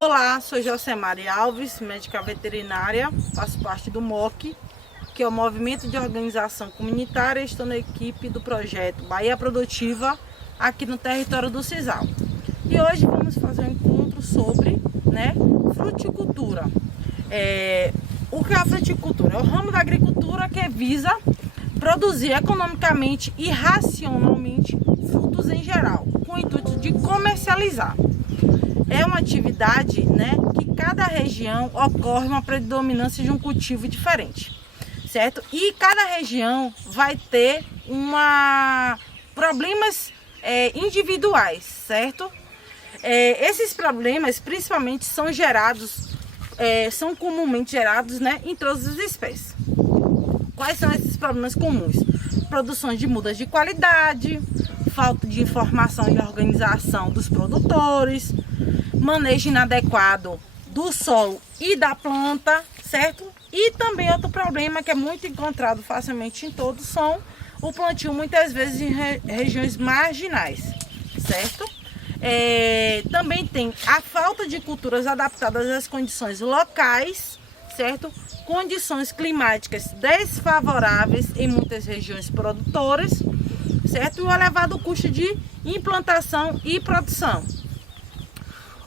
Olá, sou Josemari Alves, médica veterinária, faço parte do MOC, que é o Movimento de Organização Comunitária. Estou na equipe do projeto Bahia Produtiva, aqui no território do Cisal. E hoje vamos fazer um encontro sobre fruticultura. O que é a fruticultura? É o ramo da agricultura que visa produzir economicamente e racionalmente frutos em geral, com o intuito de comercializar. É uma atividade que cada região ocorre uma predominância de um cultivo diferente, certo? E cada região vai ter problemas individuais, certo? Esses problemas principalmente são comumente gerados em todas as espécies. Quais são esses problemas comuns? Produção de mudas de qualidade, falta de informação e organização dos produtores, manejo inadequado do solo e da planta, certo? E também outro problema que é muito encontrado facilmente em todos são o plantio muitas vezes em regiões marginais, certo? Também tem a falta de culturas adaptadas às condições locais, certo? Condições climáticas desfavoráveis em muitas regiões produtoras, certo? E o elevado custo de implantação e produção.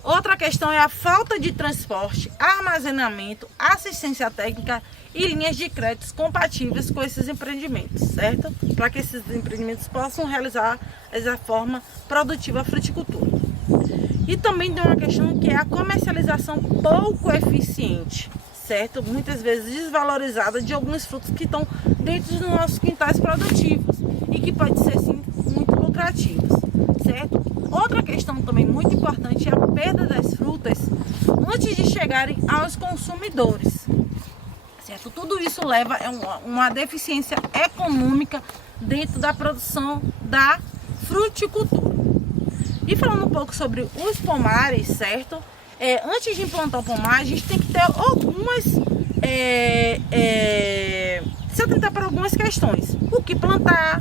Outra questão é a falta de transporte, armazenamento, assistência técnica e linhas de créditos compatíveis com esses empreendimentos, certo? Para que esses empreendimentos possam realizar essa forma produtiva a fruticultura. E também tem uma questão que é a comercialização pouco eficiente, certo? Muitas vezes desvalorizada de alguns frutos que estão dentro dos nossos quintais produtivos e que pode ser sim muito lucrativos, certo? Outra questão também muito importante é a perda das frutas antes de chegarem aos consumidores, certo? Tudo isso leva a uma deficiência econômica dentro da produção da fruticultura. E falando um pouco sobre os pomares, certo? Antes de implantar o pomar, a gente tem que ter se atentar para algumas questões. O que plantar,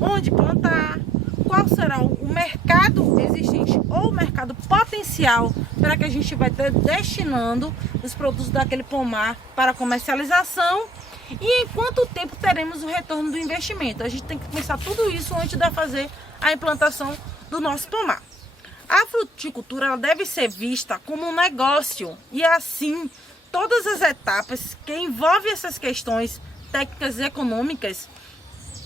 onde plantar, qual será o mercado existente ou o mercado potencial para que a gente vai estar destinando os produtos daquele pomar para comercialização e em quanto tempo teremos o retorno do investimento. A gente tem que pensar tudo isso antes de fazer a implantação do nosso pomar. A fruticultura ela deve ser vista como um negócio e assim todas as etapas que envolvem essas questões técnicas, econômicas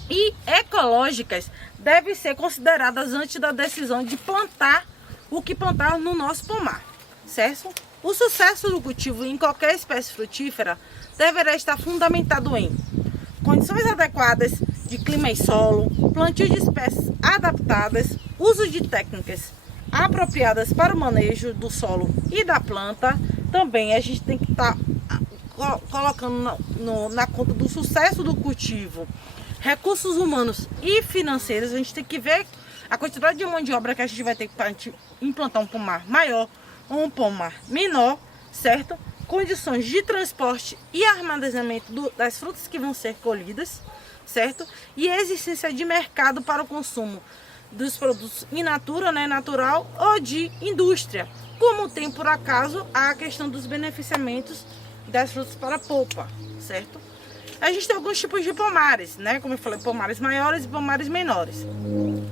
e ecológicas devem ser consideradas antes da decisão de plantar o que plantar no nosso pomar, certo? O sucesso do cultivo em qualquer espécie frutífera deverá estar fundamentado em condições adequadas de clima e solo, plantio de espécies adaptadas, uso de técnicas apropriadas para o manejo do solo e da planta. Também a gente tem que estar colocando na conta do sucesso do cultivo recursos humanos e financeiros. A gente tem que ver a quantidade de mão de obra que a gente vai ter para implantar um pomar maior ou um pomar menor, certo? Condições de transporte e armazenamento das frutas que vão ser colhidas, certo? E a existência de mercado para o consumo dos produtos in natura, natural ou de indústria, como tem por acaso a questão dos beneficiamentos das frutas para a polpa, certo? A gente tem alguns tipos de pomares, como eu falei, pomares maiores e pomares menores.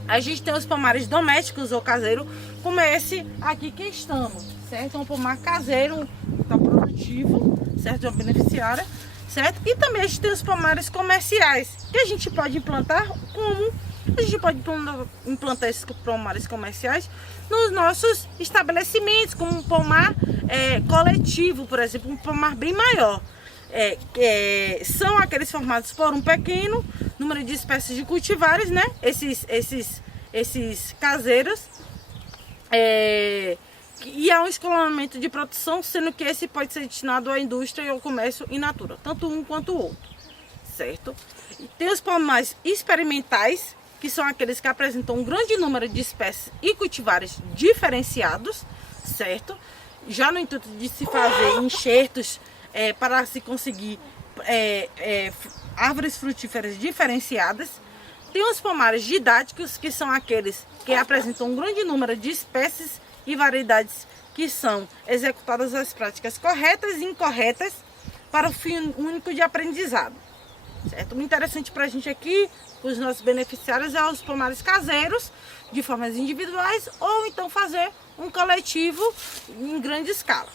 A gente tem os pomares domésticos ou caseiros, como é esse aqui que estamos, certo? É um pomar caseiro, tá produtivo, certo? De uma beneficiária, certo? E também a gente tem os pomares comerciais, que a gente pode implantar a gente pode implantar esses pomares comerciais nos nossos estabelecimentos, como um pomar coletivo, por exemplo, um pomar bem maior. São aqueles formados por um pequeno número de espécies de cultivares, esses caseiros, e há um escalonamento de produção, sendo que esse pode ser destinado à indústria e ao comércio in natura, tanto um quanto o outro, certo? E tem os pomares experimentais, que são aqueles que apresentam um grande número de espécies e cultivares diferenciados, certo? Já no intuito de se fazer enxertos para se conseguir árvores frutíferas diferenciadas, Tem os pomares didáticos, que são aqueles que apresentam um grande número de espécies e variedades que são executadas as práticas corretas e incorretas para o fim único de aprendizado. Certo? O interessante para a gente aqui, os nossos beneficiários, é os pomares caseiros, de formas individuais, ou então fazer um coletivo em grande escala,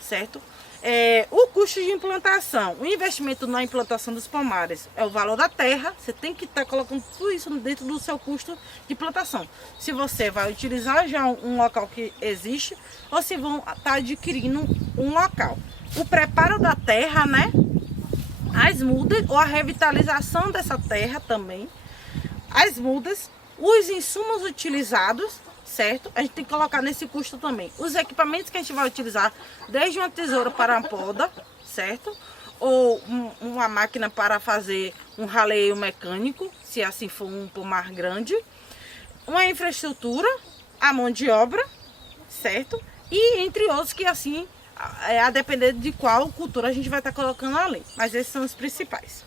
certo? O custo de implantação, o investimento na implantação dos pomares é o valor da terra. Você tem que estar colocando tudo isso dentro do seu custo de plantação. Se você vai utilizar já um local que existe, ou se vão estar adquirindo um local. O preparo da terra, né? As mudas, ou a revitalização dessa terra também. As mudas, os insumos utilizados, certo? A gente tem que colocar nesse custo também os equipamentos que a gente vai utilizar, desde uma tesoura para uma poda, certo? Ou uma máquina para fazer um raleio mecânico, se assim for um pomar grande. Uma infraestrutura, a mão de obra, certo? E entre outros que assim, a depender de qual cultura a gente vai estar colocando ali. Mas esses são os principais.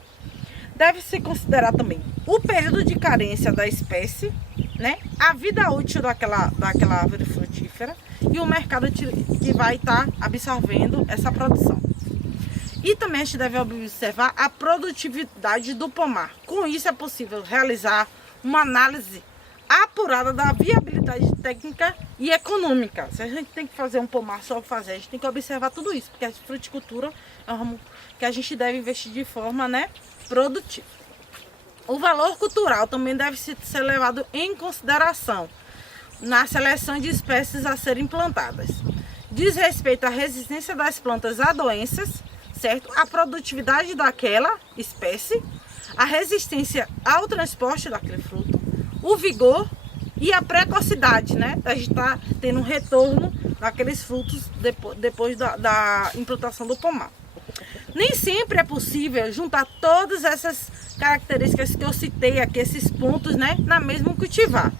Deve-se considerar também o período de carência da espécie, né? A vida útil daquela árvore frutífera e o mercado que vai estar absorvendo essa produção. E também a gente deve observar a produtividade do pomar. Com isso é possível realizar uma análise apurada da viabilidade técnica e econômica. Se a gente tem que fazer um pomar só fazer, a gente tem que observar tudo isso, porque a fruticultura é um ramo que a gente deve investir de forma, né, produtiva. O valor cultural também deve ser levado em consideração na seleção de espécies a serem plantadas. Diz respeito à resistência das plantas a doenças, certo? A produtividade daquela espécie, a resistência ao transporte daquele fruto, o vigor e a precocidade, né? A gente está tendo um retorno daqueles frutos depois da implantação do pomar. Nem sempre é possível juntar todas essas características que eu citei aqui, esses pontos, né, na mesma cultivar.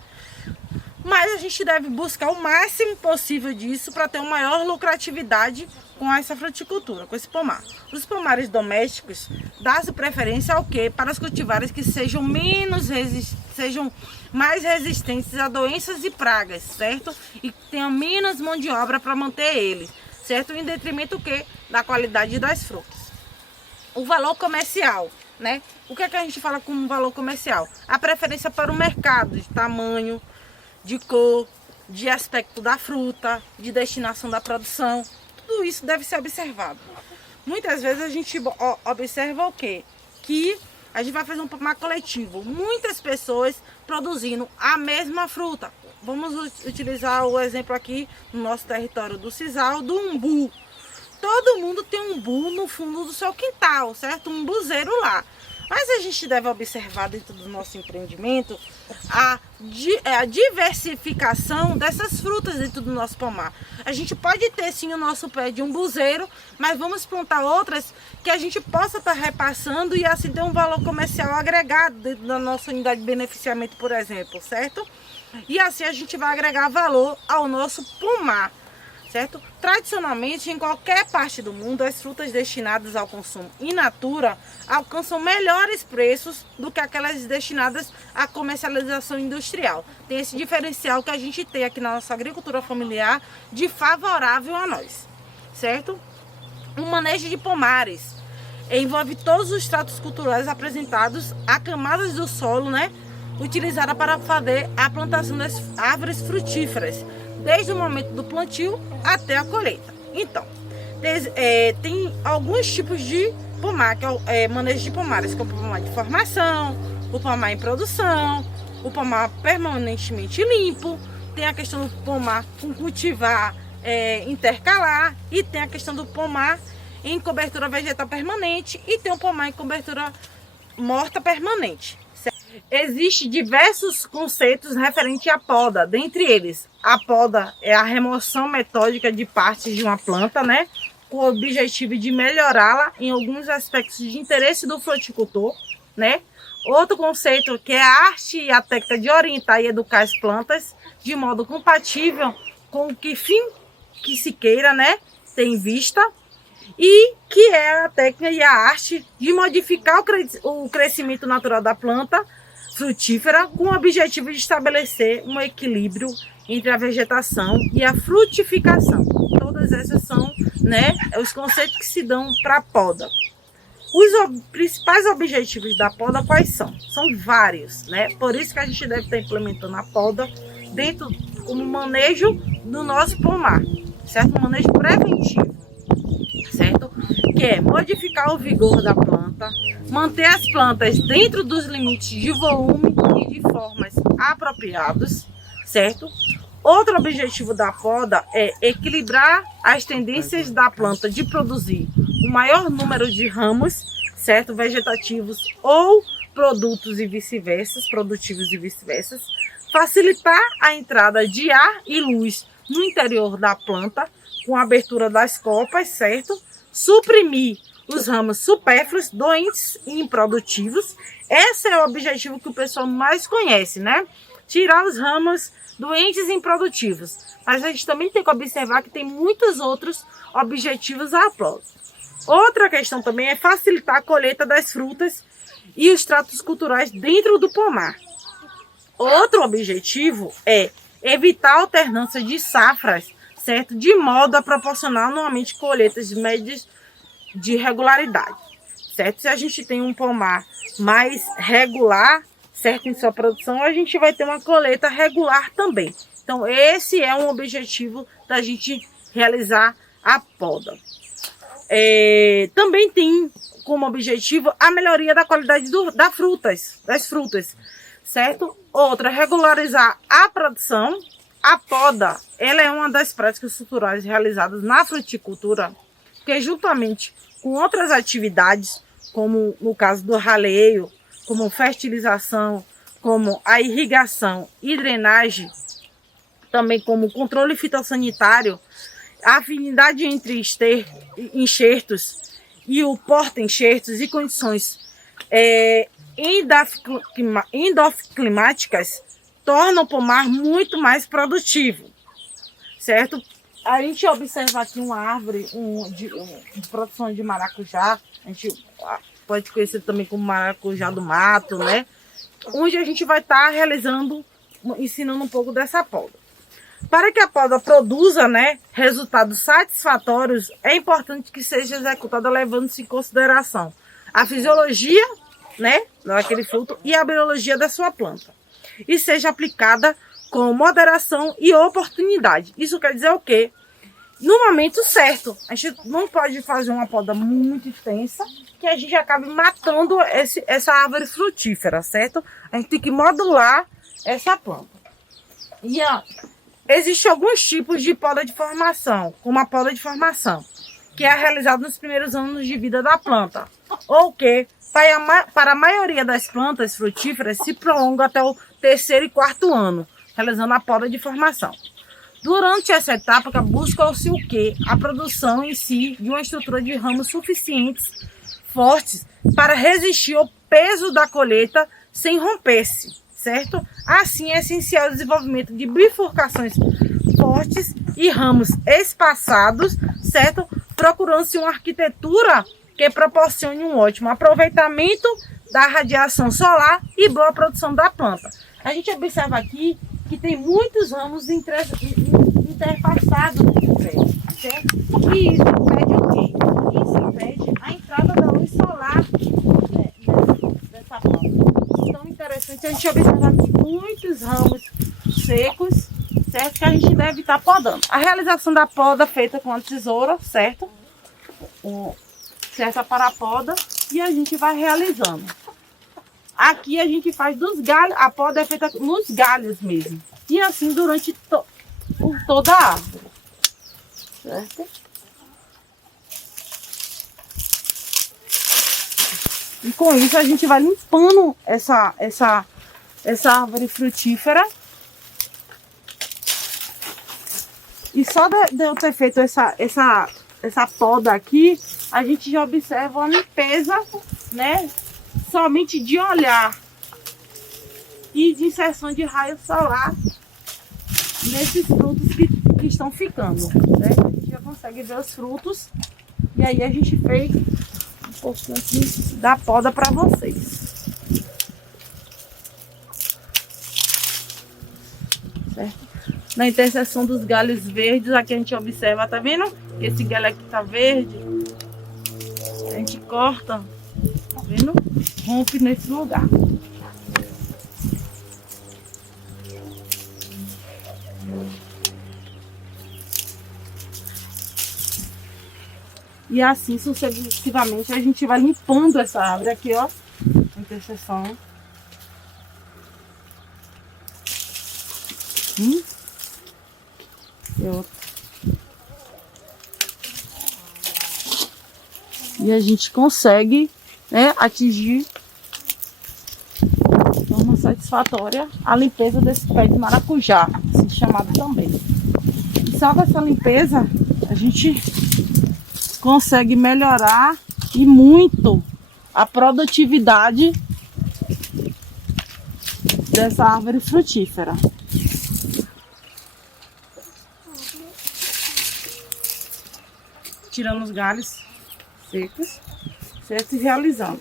Mas a gente deve buscar o máximo possível disso para ter uma maior lucratividade com essa fruticultura, com esse pomar. Os pomares domésticos dá-se preferência ao quê? Para os cultivares que sejam mais resistentes a doenças e pragas, certo? E tenham menos mão de obra para manter eles, certo? Em detrimento do quê? Da qualidade das frutas. O valor comercial, né? O que é que a gente fala como valor comercial? A preferência para o mercado de tamanho, de cor, de aspecto da fruta, de destinação da produção. Tudo isso deve ser observado. Muitas vezes a gente observa o quê? Que a gente vai fazer um pomar coletivo. Muitas pessoas produzindo a mesma fruta. Vamos utilizar o exemplo aqui no nosso território do sisal, do umbu. Todo mundo tem um umbu no fundo do seu quintal, certo? Um umbuzeiro lá. Mas a gente deve observar dentro do nosso empreendimento a diversificação dessas frutas dentro do nosso pomar. A gente pode ter sim o nosso pé de umbuzeiro, mas vamos plantar outras que a gente possa estar repassando e assim ter um valor comercial agregado dentro da nossa unidade de beneficiamento, por exemplo, certo? E assim a gente vai agregar valor ao nosso pomar, certo? Tradicionalmente, em qualquer parte do mundo, as frutas destinadas ao consumo in natura alcançam melhores preços do que aquelas destinadas à comercialização industrial. Tem esse diferencial que a gente tem aqui na nossa agricultura familiar de favorável a nós, certo? O manejo de pomares envolve todos os tratos culturais apresentados a camadas do solo, né? Utilizada para fazer a plantação das árvores frutíferas, desde o momento do plantio até a colheita. Então, tem alguns tipos de pomar, que é manejo de pomares, como o pomar de formação, o pomar em produção, o pomar permanentemente limpo, tem a questão do pomar com cultivar intercalar, e tem a questão do pomar em cobertura vegetal permanente, e tem o pomar em cobertura morta permanente. Existem diversos conceitos referentes à poda. Dentre eles, a poda é a remoção metódica de partes de uma planta, né, com o objetivo de melhorá-la em alguns aspectos de interesse do fruticultor, né. Outro conceito que é a arte e a técnica de orientar e educar as plantas de modo compatível com o que fim que se queira, né, ter em vista. E que é a técnica e a arte de modificar o crescimento natural da planta, frutífera com o objetivo de estabelecer um equilíbrio entre a vegetação e a frutificação. Todas essas são, né, os conceitos que se dão para a poda. Os principais objetivos da poda quais são? São vários, né? Por isso que a gente deve estar implementando a poda dentro como manejo do nosso pomar, certo? Um manejo preventivo, certo? Que é modificar o vigor da planta, manter as plantas dentro dos limites de volume e de formas apropriadas, certo? Outro objetivo da poda é equilibrar as tendências da planta de produzir o maior número de ramos, certo? Vegetativos ou produtos e vice-versa, produtivos e vice-versa, facilitar a entrada de ar e luz no interior da planta com a abertura das copas, certo? Suprimir os ramos supérfluos, doentes e improdutivos. Esse é o objetivo que o pessoal mais conhece, né? Tirar os ramos doentes e improdutivos. Mas a gente também tem que observar que tem muitos outros objetivos à poda. Outra questão também é facilitar a colheita das frutas e os tratos culturais dentro do pomar. Outro objetivo é evitar a alternância de safras, certo? De modo a proporcionar normalmente colheitas médias de regularidade, certo? Se a gente tem um pomar mais regular, certo, em sua produção, a gente vai ter uma colheita regular também. Então, esse é um objetivo da gente realizar a poda. Também tem como objetivo a melhoria da qualidade das frutas, certo? Outra, regularizar a produção. A poda, ela é uma das práticas culturais realizadas na fruticultura, que juntamente com outras atividades, como no caso do raleio, como fertilização, como a irrigação e drenagem, também como controle fitossanitário, a afinidade entre enxertos e o porta-enxertos e condições endoclimáticas tornam o pomar muito mais produtivo, certo? A gente observa aqui uma árvore de produção de maracujá, a gente pode conhecer também como maracujá do mato, né? Onde a gente vai estar ensinando um pouco dessa poda. Para que a poda produza, né, resultados satisfatórios, é importante que seja executada levando-se em consideração a fisiologia, né, daquele fruto e a biologia da sua planta. E seja aplicada com moderação e oportunidade. Isso quer dizer o quê? No momento certo. A gente não pode fazer uma poda muito extensa, que a gente acabe matando essa árvore frutífera, certo? A gente tem que modular essa planta. E existem alguns tipos de poda de formação, como a poda de formação, que é realizada nos primeiros anos de vida da planta, ou que, para a maioria das plantas frutíferas, se prolonga até o terceiro e quarto ano, realizando a poda de formação. Durante essa etapa, busca-se o quê? A produção em si de uma estrutura de ramos suficientes, fortes, para resistir ao peso da colheita sem romper-se, certo? Assim, é essencial o desenvolvimento de bifurcações fortes e ramos espaçados, certo? Procurando-se uma arquitetura que proporcione um ótimo aproveitamento da radiação solar e boa produção da planta. A gente observa aqui que tem muitos ramos interfaçados no prédio, certo? E isso impede o quê? Isso impede a entrada da luz solar dessa planta. Então, interessante a gente observar aqui muitos ramos secos, certo? Que a gente deve estar podando. A realização da poda feita com a tesoura, certo? Certa para a poda, e a gente vai realizando. Aqui a gente faz dos galhos, a poda é feita nos galhos mesmo. E assim durante por toda a árvore. Certo? E com isso a gente vai limpando essa árvore frutífera. E só de eu ter feito essa poda aqui, a gente já observa uma limpeza, né? Somente de olhar e de inserção de raio solar nesses frutos que estão ficando, né? A gente já consegue ver os frutos. E aí a gente fez um pouquinho aqui da poda para vocês. certo? Na interseção dos galhos verdes, aqui a gente observa, tá vendo? Esse galho aqui tá verde. A gente corta, tá vendo? Rompe nesse lugar. E assim sucessivamente a gente vai limpando essa árvore aqui, ó. Interseção. E a gente consegue, né, atingir de forma satisfatória a limpeza desse pé de maracujá, assim chamado também. E só com essa limpeza a gente consegue melhorar e muito a produtividade dessa árvore frutífera. Tirando os galhos secos, certo? E realizando.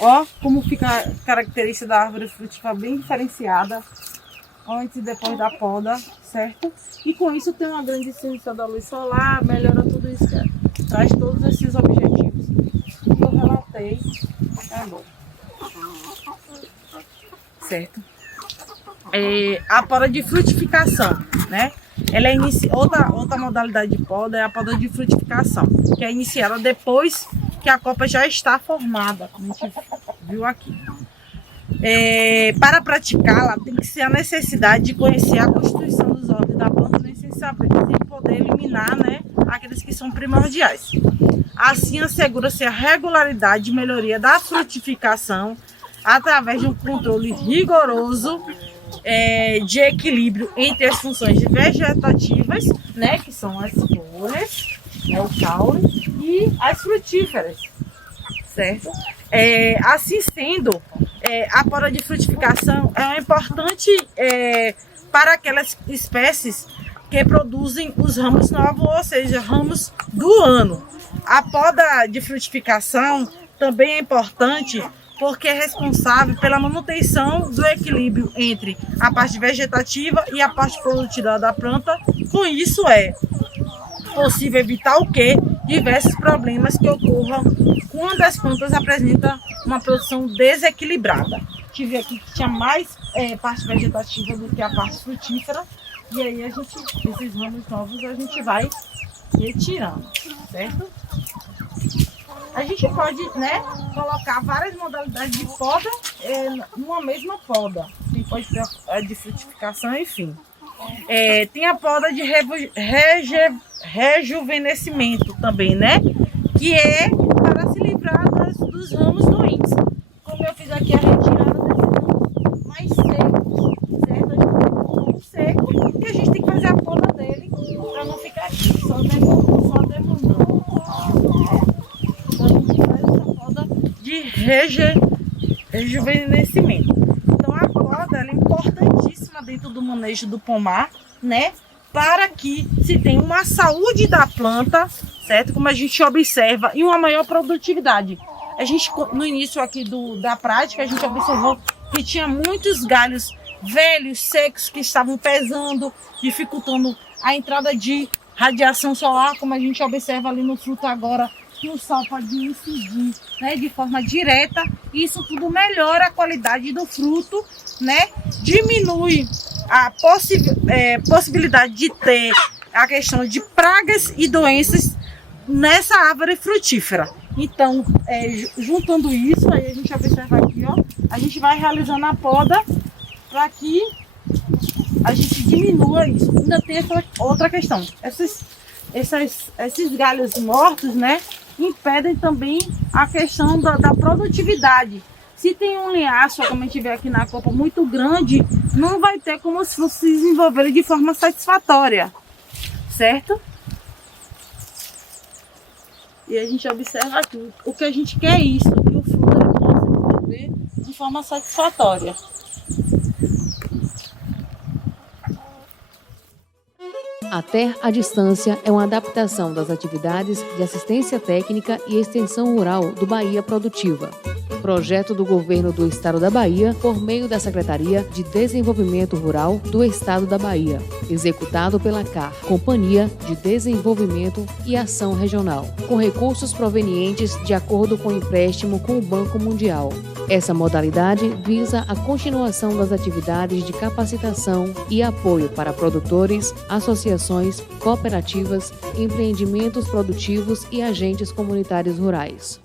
Ó, como fica a característica da árvore frutífera bem diferenciada antes e depois da poda, certo? E com isso tem uma grande incidência da luz solar, melhora tudo isso, traz todos esses objetivos que eu relatei agora. Certo? A poda de frutificação, né? Ela é outra modalidade de poda é a poda de frutificação, que é iniciada depois que a copa já está formada, como a gente viu aqui. Para praticá-la, tem que ser a necessidade de conhecer a constituição dos órgãos da planta, nem sem saber, sem poder eliminar, né, aqueles que são primordiais. Assim, assegura-se a regularidade e melhoria da frutificação através de um controle rigoroso de equilíbrio entre as funções vegetativas, né, que são as flores, o caule, e as frutíferas, certo? Assim sendo, a poda de frutificação é importante para aquelas espécies que produzem os ramos novos, ou seja, ramos do ano. A poda de frutificação também é importante porque é responsável pela manutenção do equilíbrio entre a parte vegetativa e a parte produtiva da planta. Com isso é possível evitar o quê? Diversos problemas que ocorram quando as plantas apresentam uma produção desequilibrada. Tive aqui que tinha mais parte vegetativa do que a parte frutífera, e aí esses ramos novos a gente vai retirando, certo? A gente pode, né, colocar várias modalidades de poda numa mesma poda. Tem pode ter a de frutificação, enfim. Tem a poda de rejuvenescimento também, né? Que é para se livrar dos ramos doentes. Como eu fiz aqui a retirada desses mais secos, certo? A gente tem um ramo seco e a gente tem que fazer a poda dele para não ficar aqui, só demandando. Então a gente faz essa poda de rejuvenescimento. Então a poda é importantíssima dentro do manejo do pomar, né? Para que se tenha uma saúde da planta, certo? Como a gente observa, e uma maior produtividade. A gente, no início aqui da prática, a gente observou que tinha muitos galhos velhos, secos, que estavam pesando, dificultando a entrada de radiação solar, como a gente observa ali no fruto agora, que o sol pode incidir, né, de forma direta. Isso tudo melhora a qualidade do fruto, né? Diminui a possibilidade de ter a questão de pragas e doenças nessa árvore frutífera. Então, juntando isso, aí a gente observa aqui, ó, a gente vai realizando a poda para que a gente diminua isso. Ainda tem essa outra questão. Esses galhos mortos, né, impedem também a questão da produtividade. Se tem um linhaço, como a gente vê aqui na copa, muito grande, não vai ter como os frutos se desenvolverem de forma satisfatória, certo? E a gente observa aqui, o que a gente quer é isso, que o fruto possa se desenvolver de forma satisfatória. A TER à Distância é uma adaptação das atividades de assistência técnica e extensão rural do Bahia Produtiva, projeto do Governo do Estado da Bahia por meio da Secretaria de Desenvolvimento Rural do Estado da Bahia, executado pela CAR, Companhia de Desenvolvimento e Ação Regional, com recursos provenientes de acordo com o empréstimo com o Banco Mundial. Essa modalidade visa a continuação das atividades de capacitação e apoio para produtores, associações, cooperativas, empreendimentos produtivos e agentes comunitários rurais.